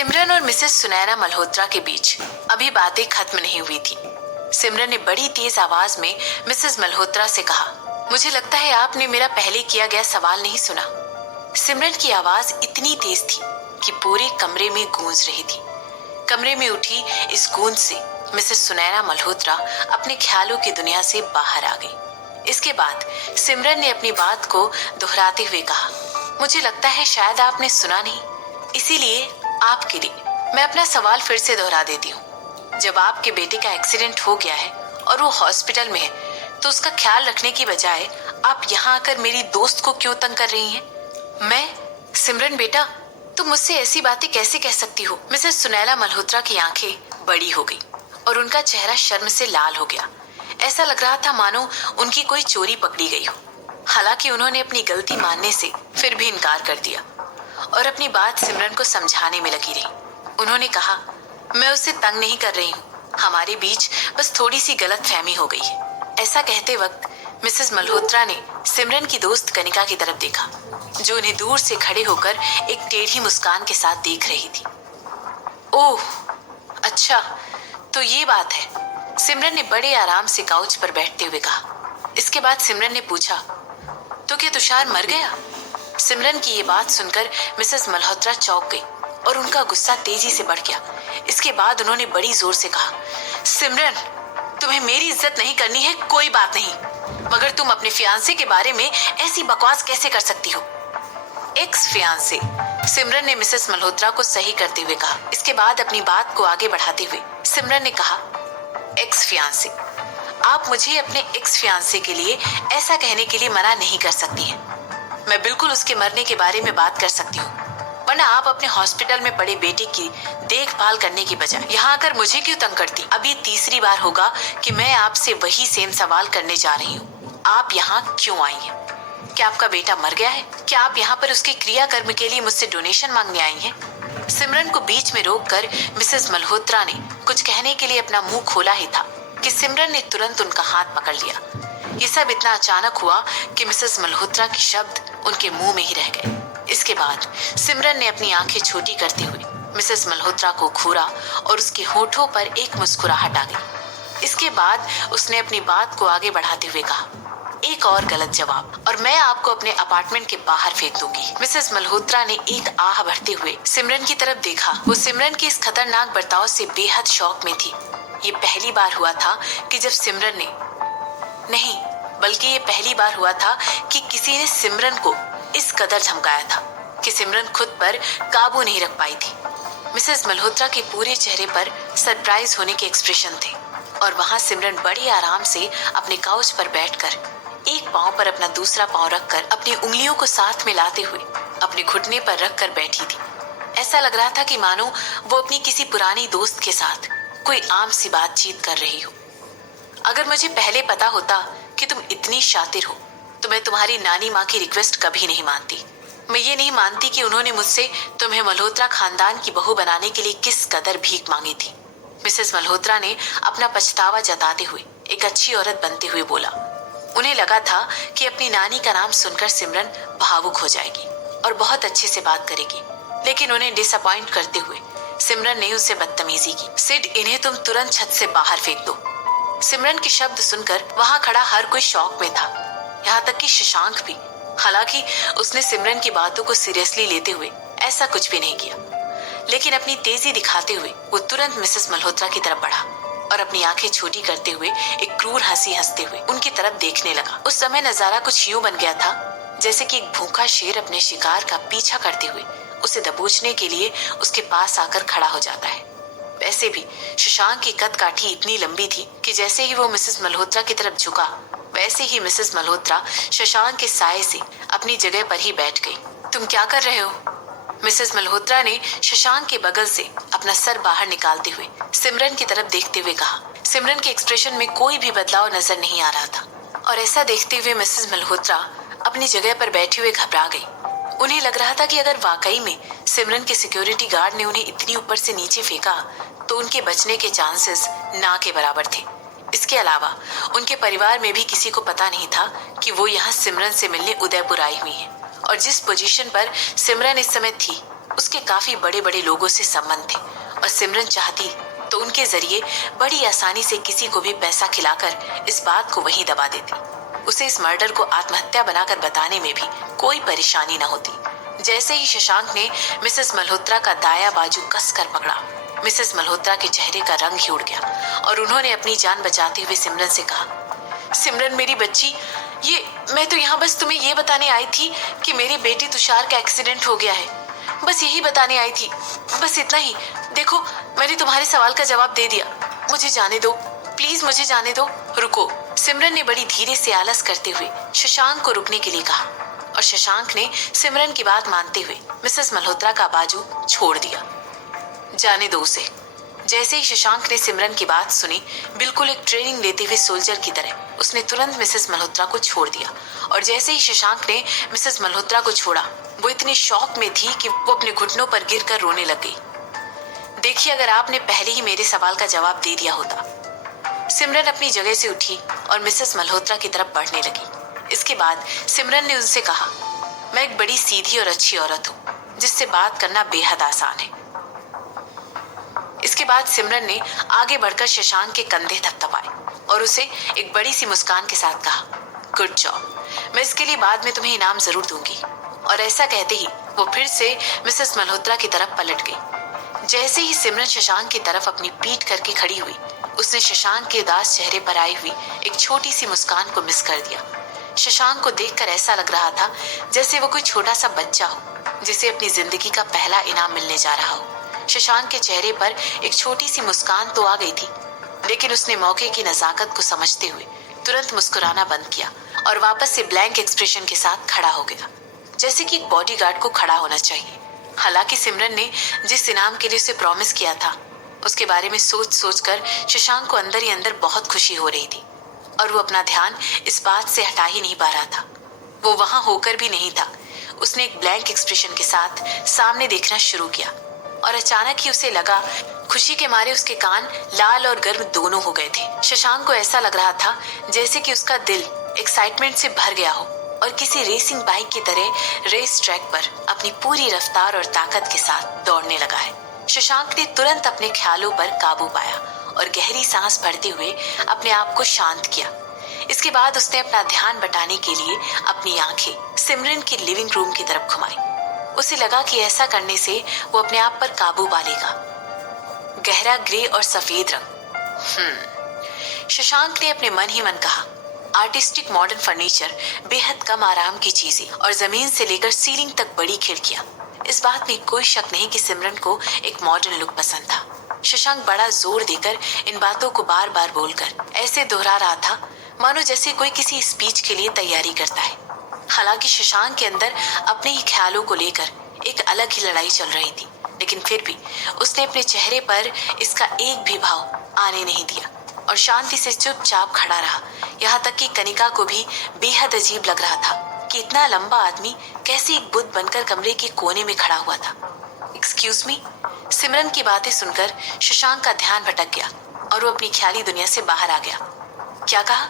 सिमरन और मिसेस सुनैना मल्होत्रा के बीच अभी बातें खत्म नहीं हुई थी। सिमरन ने बड़ी तेज आवाज में मिसेस मल्होत्रा से कहा, मुझे लगता है आपने मेरा पहले किया गया सवाल नहीं सुना। सिमरन की आवाज इतनी तेज थी कि पूरे कमरे में गूंज रही थी। कमरे में उठी इस गूंज से मिसेस सुनैना मल्होत्रा अपने ख्यालों की दुनिया से बाहर आ गई। इसके बाद सिमरन ने अपनी बात को दोहराते हुए कहा, मुझे लगता है शायद आपने सुना नहीं, इसीलिए आपके लिए मैं अपना सवाल फिर से दोहरा देती हूँ। जब आपके बेटे का एक्सीडेंट हो गया है और वो हॉस्पिटल में है, तो उसका ख्याल रखने की बजाय आप यहाँ आकर मेरी दोस्त को क्यों तंग कर रही हैं? मैं? सिमरन बेटा, तुम मुझसे ऐसी बातें कैसे कह सकती हो? मिसेस सुनैना मल्होत्रा की आंखें बड़ी हो गई और उनका चेहरा शर्म से लाल हो गया। ऐसा लग रहा था मानो उनकी कोई चोरी पकड़ी गई हो। हालांकि उन्होंने अपनी गलती मानने से फिर भी इनकार कर दिया और अपनी बात सिमरन को समझाने में लगी रही। उन्होंने कहा, मैं उससे तंग नहीं कर रही हूँ, हमारे बीच बस थोड़ी सी गलतफहमी हो गई है। ऐसा कहते वक्त मिसेस मल्होत्रा ने सिमरन की दोस्त कनिका की तरफ देखा, जो उन्हें दूर से खड़े होकर एक टेढ़ी मुस्कान के साथ देख रही थी। ओह, अच्छा, तो ये बात है, सिमरन ने बड़े आराम से काउच पर बैठते हुए कहा। इसके बाद सिमरन ने पूछा, तो क्या तुषार मर गया? सिमरन की ये बात सुनकर मिसेस मल्होत्रा चौंक गई और उनका गुस्सा तेजी से बढ़ गया। इसके बाद उन्होंने बड़ी जोर से कहा, सिमरन, तुम्हें मेरी इज्जत नहीं करनी है कोई बात नहीं, मगर तुम अपने फियांसे के बारे में ऐसी बकवास कैसे कर सकती हो? एक्स फियांसे, सिमरन ने मिसेस मल्होत्रा को सही करते हुए कहा। इसके बाद अपनी बात को आगे बढ़ाते हुए सिमरन ने कहा, एक्स फियांसे, आप मुझे अपने एक्स फियांसे के लिए ऐसा कहने के लिए मना नहीं कर सकती हैं। मैं बिल्कुल उसके मरने के बारे में बात कर सकती हूँ, वरना आप अपने हॉस्पिटल में पड़े बेटे की देखभाल करने की बजाय यहाँ आकर मुझे क्यों तंग करती? अभी तीसरी बार होगा कि मैं आपसे वही सेम सवाल करने जा रही हूँ। आप यहाँ क्यों आई हैं? क्या आपका बेटा मर गया है? क्या आप यहाँ पर उसके क्रियाकर्म के लिए मुझसे डोनेशन मांगने आई हैं? सिमरन को बीच में रोककर मिसेस मल्होत्रा ने कुछ कहने के लिए अपना मुंह खोला ही था कि सिमरन ने तुरंत उनका हाथ पकड़ लिया। ये सब इतना अचानक हुआ कि मिसेस मल्होत्रा के शब्द उनके मुंह में ही रह गए। इसके बाद सिमरन ने अपनी आंखें छोटी करते हुए मिसेस मल्होत्रा को घूरा और उसके होठों पर एक मुस्कुराहट आ गई। इसके बाद उसने अपनी बात को आगे बढ़ाते हुए कहा, एक और गलत जवाब और मैं आपको अपने अपार्टमेंट के बाहर फेंक दूंगी। मिसेस मल्होत्रा ने एक आह भरते हुए सिमरन की तरफ देखा। वो सिमरन के इस खतरनाक बर्ताव से बेहद शौक में थी। ये पहली बार हुआ था कि जब सिमरन ने नहीं, बल्कि ये पहली बार हुआ था कि किसी ने सिमरन को इस कदर धमकाया था कि सिमरन खुद पर काबू नहीं रख पाई थी। मिसेस मल्होत्रा के पूरे चेहरे पर सरप्राइज होने के एक्सप्रेशन थे और वहां सिमरन बड़ी आराम से अपने काउच पर बैठकर एक पांव पर अपना दूसरा पांव रखकर अपनी उंगलियों को साथ मिलाते हुए अपने घुटने पर रखकर बैठी थी। ऐसा लग रहा था कि मानो वो अपनी किसी पुरानी दोस्त के साथ कोई आम सी बातचीत कर रही हो। अगर मुझे पहले पता होता कि तुम इतनी शातिर हो, तो मैं तुम्हारी नानी माँ की रिक्वेस्ट कभी नहीं मानती। मैं ये नहीं मानती कि उन्होंने मुझसे तुम्हें मल्होत्रा खानदान की बहू बनाने के लिए किस कदर भीख मांगी थी। मिसेस मल्होत्रा ने अपना पछतावा जताते हुए एक अच्छी औरत बनते हुए बोला। उन्हें लगा था कि अपनी नानी का नाम सुनकर सिमरन भावुक हो जाएगी और बहुत अच्छे से बात करेगी, लेकिन उन्हें डिसअपॉइंट करते हुए सिमरन ने उससे बदतमीजी की। सिड, इन्हें तुम तुरंत छत से बाहर फेंक दो। सिमरन के शब्द सुनकर वहां खड़ा हर कोई शॉक में था, यहाँ तक कि शशांक भी। हालांकि उसने सिमरन की बातों को सीरियसली लेते हुए ऐसा कुछ भी नहीं किया, लेकिन अपनी तेजी दिखाते हुए वो तुरंत मिसेस मल्होत्रा की तरफ बढ़ा और अपनी आंखें छोटी करते हुए एक क्रूर हंसी हंसते हुए उनकी तरफ देखने लगा। उस समय नजारा कुछ यूं बन गया था जैसे कि एक भूखा शेर अपने शिकार का पीछा करते हुए उसे दबोचने के लिए उसके पास आकर खड़ा हो जाता है। वैसे भी शशांक की कद काठी इतनी लंबी थी कि जैसे ही वो मिसेस मल्होत्रा की तरफ झुका, वैसे ही मिसेस मल्होत्रा शशांक के साये से अपनी जगह पर ही बैठ गई। तुम क्या कर रहे हो? मिसेस मल्होत्रा ने शशांक के बगल से अपना सर बाहर निकालते हुए सिमरन की तरफ देखते हुए कहा। सिमरन के एक्सप्रेशन में कोई भी बदलाव नजर नहीं आ रहा था और ऐसा देखते हुए मिसेस मल्होत्रा अपनी जगह पर बैठी हुई घबरा गई। उन्हें लग रहा था कि अगर वाकई में सिमरन के सिक्योरिटी गार्ड ने उन्हें इतनी ऊपर से नीचे फेंका तो उनके बचने के चांसेस ना के बराबर थे। इसके अलावा उनके परिवार में भी किसी को पता नहीं था कि वो यहाँ सिमरन से मिलने उदयपुर आई हुई है और जिस पोजीशन पर सिमरन इस समय थी उसके काफी बड़े बड़े लोगों से संबंध थे और सिमरन चाहती तो उनके जरिए बड़ी आसानी से किसी को भी पैसा खिलाकर इस बात को वहीं दबा देती। उसे इस मर्डर को आत्महत्या बनाकर बताने में भी कोई परेशानी न होती। जैसे ही शशांक ने मिसेस मल्होत्रा का दाया बाजू कसकर पकड़ा, मिसेस मल्होत्रा के चेहरे का रंग ही उड़ गया और उन्होंने अपनी जान बचाते हुए सिमरन से कहा, सिमरन मेरी बच्ची, मैं तो यहाँ बस तुम्हें ये बताने आई थी कि मेरे बेटे तुषार का एक्सीडेंट हो गया है। बस यही बताने आई थी, बस इतना ही। देखो, मैंने तुम्हारे सवाल का जवाब दे दिया। मुझे जाने दो, प्लीज मुझे जाने दो। रुको, सिमरन ने बड़ी धीरे से आलस करते हुए शशांक को रुकने के लिए कहा और शशांक ने सिमरन की बात मानते हुए मिसेस मल्होत्रा का बाजू छोड़ दिया। जाने दो उसे। जैसे ही शशांक ने सिमरन की बात सुनी, बिल्कुल एक ट्रेनिंग लेते हुए सोल्जर की तरह उसने तुरंत मिसेस मल्होत्रा को छोड़ दिया। और जैसे ही शशांक ने मिसेस मल्होत्रा को छोड़ा, वो इतनी शॉक में थी कि वो अपने घुटनों पर गिरकर रोने लग गई। देखिए, अगर आपने पहले ही मेरे सवाल का जवाब दे दिया होता। सिमरन अपनी जगह से उठी और मिसेस मल्होत्रा की तरफ बढ़ने लगी। इसके बाद सिमरन ने उनसे कहा, मैं एक बड़ी सीधी और अच्छी औरत हूँ जिससे बात करना बेहद आसान है। इसके बाद सिमरन ने आगे बढ़कर शशांक के कंधे थपथपाए और उसे एक बड़ी सी मुस्कान के साथ कहा, गुड जॉब, मैं इसके लिए बाद में तुम्हें इनाम जरूर दूंगी। और ऐसा कहते ही वो फिर से मिसेस मल्होत्रा की तरफ पलट गई। जैसे ही सिमरन शशांक की तरफ अपनी पीठ करके खड़ी हुई, उसने शशांक के उदास चेहरे पर आई हुई एक छोटी सी मुस्कान को मिस कर दिया। शशांक को देखकर ऐसा लग रहा था जैसे वो कोई छोटा सा बच्चा हो जिसे अपनी जिंदगी का पहला इनाम मिलने जा रहा हो। शशांक के चेहरे पर एक छोटी सी मुस्कान तो आ गई थी, लेकिन उसने मौके की नजाकत को समझते हुए तुरंत मुस्कुराना बंद किया और वापस से ब्लैंक एक्सप्रेशन के साथ खड़ा हो गया, जैसे कि एक बॉडीगार्ड को खड़ा होना चाहिए। हालांकि सिमरन ने जिस इनाम के लिए उसे प्रॉमिस किया था, उसके बारे में सोच सोच कर शशांक को अंदर ही अंदर बहुत खुशी हो रही थी और वो अपना ध्यान इस बात से हटा ही नहीं पा रहा था। वो वहां होकर भी नहीं था। उसने एक ब्लैंक एक्सप्रेशन के साथ सामने देखना शुरू किया और अचानक ही उसे लगा, खुशी के मारे उसके कान लाल और गर्म दोनों हो गए थे। शशांक को ऐसा लग रहा था जैसे कि उसका दिल एक्साइटमेंट से भर गया हो और किसी रेसिंग बाइक की तरह रेस ट्रैक पर अपनी पूरी रफ्तार और ताकत के साथ दौड़ने लगा है। शशांक ने तुरंत अपने ख्यालों पर काबू पाया और गहरी सांस भरते हुए अपने आप को शांत किया। इसके बाद उसने अपना ध्यान बटाने के लिए अपनी आंखें सिमरन के लिविंग रूम की तरफ घुमाई। उसे लगा कि ऐसा करने से वो अपने आप पर काबू पा लेगा। गहरा ग्रे और सफेद रंग। शशांक ने अपने मन ही मन कहा, आर्टिस्टिक मॉडर्न फर्नीचर, बेहद कम आराम की चीजें और जमीन से लेकर सीलिंग तक बड़ी खिड़कियां। इस बात में कोई शक नहीं कि सिमरन को एक मॉडर्न लुक पसंद था। शशांक बड़ा जोर देकर इन बातों को बार बार बोलकर ऐसे दोहरा रहा था मानो जैसे कोई किसी स्पीच के लिए तैयारी करता है। हालांकि शशांक के अंदर अपने ही ख्यालों को लेकर एक अलग ही लड़ाई चल रही थी, लेकिन फिर भी उसने अपने चेहरे पर इसका एक भी भाव आने नहीं दिया और शांति से चुपचाप खड़ा रहा। यहाँ तक कि कनिका को भी बेहद अजीब लग रहा था कि इतना लंबा आदमी कैसे एक बुद्ध बनकर कमरे के कोने में खड़ा हुआ था। Excuse me. सिमरन की बातें सुनकर शशांक का ध्यान भटक गया और वो अपनी ख्याली दुनिया से बाहर आ गया। क्या कहा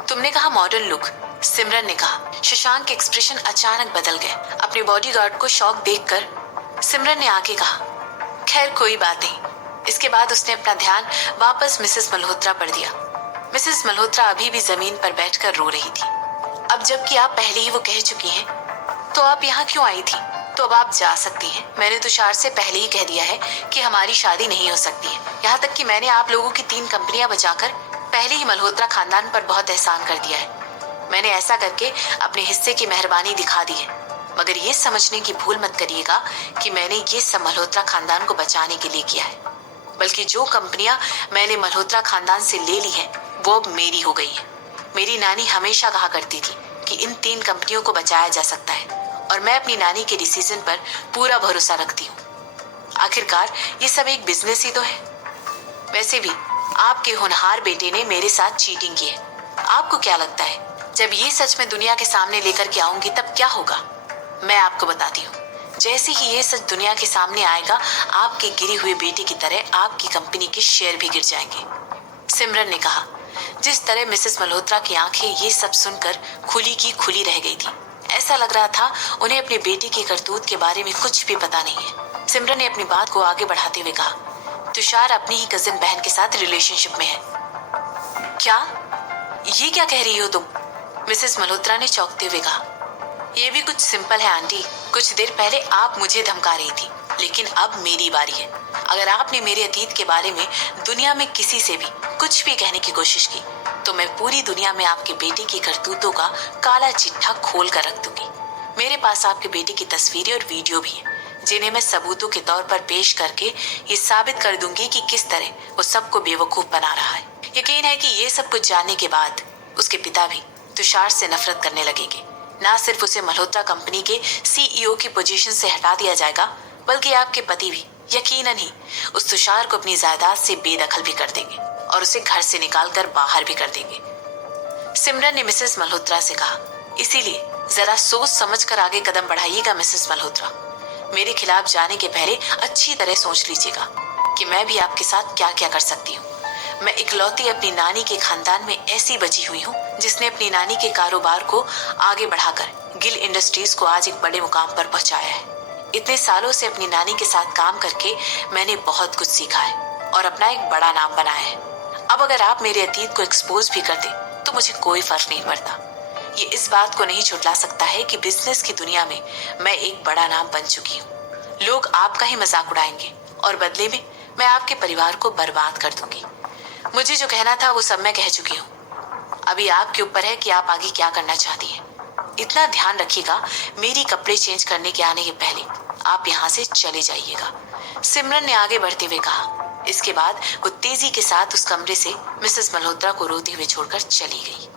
तुमने? कहा मॉडर्न लुक, सिमरन ने कहा। शशांक के एक्सप्रेशन अचानक बदल गए। अपने बॉडीगार्ड को शॉक देखकर सिमरन ने आगे कहा, खैर कोई बात नहीं। इसके बाद उसने अपना ध्यान वापस मिसेस मल्होत्रा पर दिया। मिसेस मल्होत्रा अभी भी जमीन पर बैठकर रो रही थी। अब जबकि आप पहले ही वो कह चुकी हैं, तो आप यहाँ क्यों आई थी? तो अब आप जा सकती हैं। मैंने तुषार से पहले ही कह दिया है कि हमारी शादी नहीं हो सकती है। यहाँ तक कि मैंने आप लोगों की 3 कंपनियां बचाकर पहले ही मल्होत्रा खानदान पर बहुत एहसान कर दिया है। मैंने ऐसा करके अपने हिस्से की मेहरबानी दिखा दी है, मगर ये समझने की भूल मत करिएगा कि मैंने ये सब मल्होत्रा खानदान को बचाने के लिए किया है, बल्कि जो कंपनियां मैंने मल्होत्रा खानदान से ले ली हैं वो अब मेरी हो गई हैं। मेरी नानी हमेशा कहा करती थी कि इन 3 कंपनियों को बचाया जा सकता है और मैं अपनी नानी के डिसीजन पर पूरा भरोसा रखती हूँ। आखिरकार ये सब एक बिजनेस ही तो है। वैसे भी आपके होनहार बेटे ने मेरे साथ चीटिंग की है। आपको क्या लगता है जब ये सच मैं दुनिया के सामने लेकर के आऊंगी तब क्या होगा? मैं आपको बताती हूँ। जैसे ही ये सच दुनिया के सामने आएगा, आपके गिरे हुए बेटे की तरह आपकी कंपनी के शेयर भी गिर जाएंगे। सिमरन ने कहा। जिस तरह मिसेस मल्होत्रा की आंखें ये सब सुनकर खुली की खुली रह गई थी, ऐसा लग रहा था उन्हें अपनी बेटी की करतूत के बारे में कुछ भी पता नहीं है। सिमरन ने अपनी बात को आगे बढ़ाते हुए कहा, तुषार अपनी ही कजिन बहन के साथ रिलेशनशिप में है। क्या? ये क्या कह रही हो तुम? मिसेस मल्होत्रा ने चौंकते हुए कहा। ये भी कुछ सिंपल है आंटी। कुछ देर पहले आप मुझे धमका रही थी, लेकिन अब मेरी बारी है। अगर आपने मेरे अतीत के बारे में दुनिया में किसी से भी कुछ भी कहने की कोशिश की तो मैं पूरी दुनिया में आपके बेटे की करतूतों का काला चिट्ठा खोल कर रख दूंगी। मेरे पास आपके बेटे की तस्वीरें और वीडियो भी हैं, जिन्हें मैं सबूतों के तौर पर पेश करके ये साबित कर दूंगी कि किस तरह वो सबको बेवकूफ बना रहा है। यकीन है कि ये सब कुछ जानने के बाद उसके पिता भी तुषार से नफरत करने लगेंगे। ना सिर्फ उसे मल्होत्रा कंपनी के CEO की पोजीशन से हटा दिया जाएगा, बल्कि आपके पति भी यकीनन ही उस तुषार को अपनी जायदाद से बेदखल भी कर देंगे और उसे घर से निकालकर बाहर भी कर देंगे। सिमरन ने मिसेस मल्होत्रा से कहा, इसीलिए जरा सोच समझकर आगे कदम बढ़ाइएगा मिसेस मल्होत्रा। मेरे खिलाफ जाने के पहले अच्छी तरह सोच लीजिएगा कि मैं भी आपके साथ क्या क्या कर सकती हूँ। मैं इकलौती अपनी नानी के खानदान में ऐसी बची हुई हूँ जिसने अपनी नानी के कारोबार को आगे बढ़ाकर गिल इंडस्ट्रीज को आज एक बड़े मुकाम पर पहुंचाया है। इतने सालों से अपनी नानी के साथ काम करके मैंने बहुत कुछ सीखा है और अपना एक बड़ा नाम बनाया है। अब अगर आप मेरे अतीत को एक्सपोज भी कर दें तो मुझे कोई फर्क नहीं पड़ता। ये इस बात को नहीं झुठला सकता है कि बिजनेस की दुनिया में मैं एक बड़ा नाम बन चुकी हूँ। लोग आपका ही मजाक उड़ाएंगे और बदले में मैं आपके परिवार को बर्बाद कर दूंगी। मुझे जो कहना था वो सब मैं कह चुकी हूँ। अभी आपके ऊपर है कि आप आगे क्या करना चाहती हैं। इतना ध्यान रखिएगा, मेरी कपड़े चेंज करने के आने के पहले आप यहाँ से चले जाइएगा। सिमरन ने आगे बढ़ते हुए कहा। इसके बाद वो तेजी के साथ उस कमरे से मिसेस मल्होत्रा को रोते हुए छोड़कर चली गई।